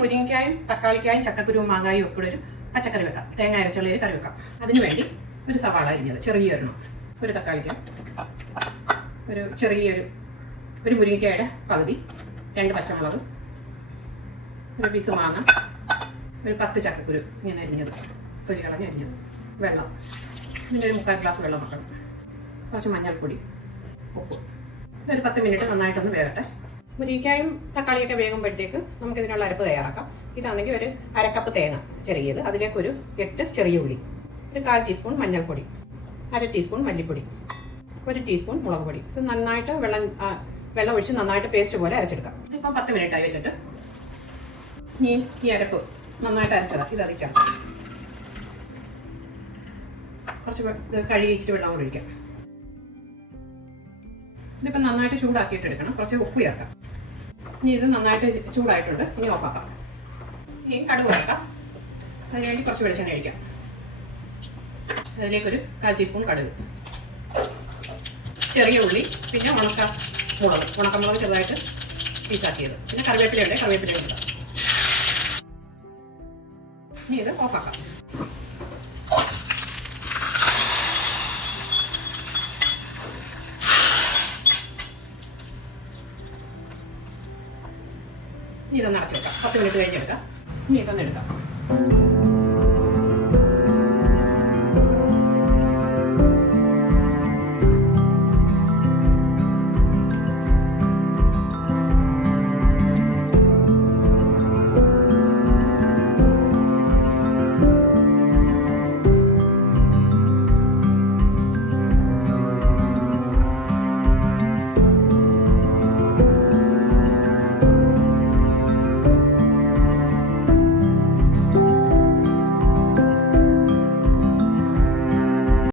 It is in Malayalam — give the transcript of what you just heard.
മുരിങ്ങയ്ക്കായും തക്കാളിക്കായും ചക്കക്കുരുവും മാങ്ങായും ഒക്കെ ഒരു പച്ചക്കറി വെക്കാം. തേങ്ങ അരച്ചുള്ള ഒരു കറി വെക്കാം. അതിനുവേണ്ടി ഒരു സവാള അരിഞ്ഞത് ചെറിയൊരെണ്ണം, ഒരു തക്കാളിക്ക, ഒരു മുരിങ്ങയ്ക്കായുടെ പകുതി, 2 പച്ചമുളക്, ഒരു പീസ് മാങ്ങ, ഒരു 10 ചക്കക്കുരു ഇങ്ങനെ അരിഞ്ഞത്, തൊലി കളഞ്ഞ് അരിഞ്ഞത്, വെള്ളം, ഇതിൻ്റെ ഒരു 3/4 ഗ്ലാസ് വെള്ളം വെക്കണം, കുറച്ച് മഞ്ഞൾപ്പൊടി, ഉപ്പ്. ഇതൊരു 10 മിനിറ്റ് നന്നായിട്ടൊന്ന് വേകട്ടെ. മുരിങ്ങയ്ക്കായും തക്കാളിയൊക്കെ വേകുമ്പോഴത്തേക്ക് നമുക്കിതിനുള്ള അരപ്പ് തയ്യാറാക്കാം. ഇതാണെങ്കിൽ ഒരു 1/2 കപ്പ് തേങ്ങ ചിരകിയത്, അതിലേക്ക് ഒരു 8 ചെറിയ ഉള്ളി, ഒരു 1/4 ടീസ്പൂൺ മഞ്ഞൾപ്പൊടി, 1/2 ടീസ്പൂൺ മല്ലിപ്പൊടി, 1 ടീസ്പൂൺ മുളക് പൊടി. ഇത് നന്നായിട്ട് വെള്ളം ഒഴിച്ച് നന്നായിട്ട് പേസ്റ്റ് പോലെ അരച്ചെടുക്കാം. ഇതിപ്പോൾ 10 മിനിറ്റായി വെച്ചിട്ട് ഈ അരപ്പ് നന്നായിട്ട് അരച്ചതാണ്. ഇത് അതിക്കാം. കുറച്ച് കഴുകി ഇച്ചിരി വെള്ളം കൂടി ഒഴിക്കാം. ഇതിപ്പോൾ നന്നായിട്ട് ചൂടാക്കിയിട്ട് എടുക്കണം. കുറച്ച് ഉപ്പ് ചേർക്കാം. ഇനി ഇത് നന്നായിട്ട് ചൂടായിട്ടുണ്ട്. ഇനി ഓഫാക്കാം. ഇനി കടുക് വറക്കാം. അതിനുവേണ്ടി കുറച്ച് വെളിച്ചെണ്ണ ഒഴിക്കാം. അതിലേക്കൊരു 1/4 ടീസ്പൂൺ കടുക്, ചെറിയ ഉള്ളി, പിന്നെ ഉണക്കമുളക് ചെറുതായിട്ട് പീസാക്കിയത്, പിന്നെ കറിവേപ്പിലയുണ്ട്, കറിവേപ്പില ഇടുക. ഇനി ഇത് ഓഫാക്കാം. ഇനി ഇതൊന്ന് അടച്ചു വെക്കാം. 10 മിനിറ്റ് കഴിഞ്ഞെടുക്കാം. ഇനി ഇതൊന്ന് എടുക്കാം.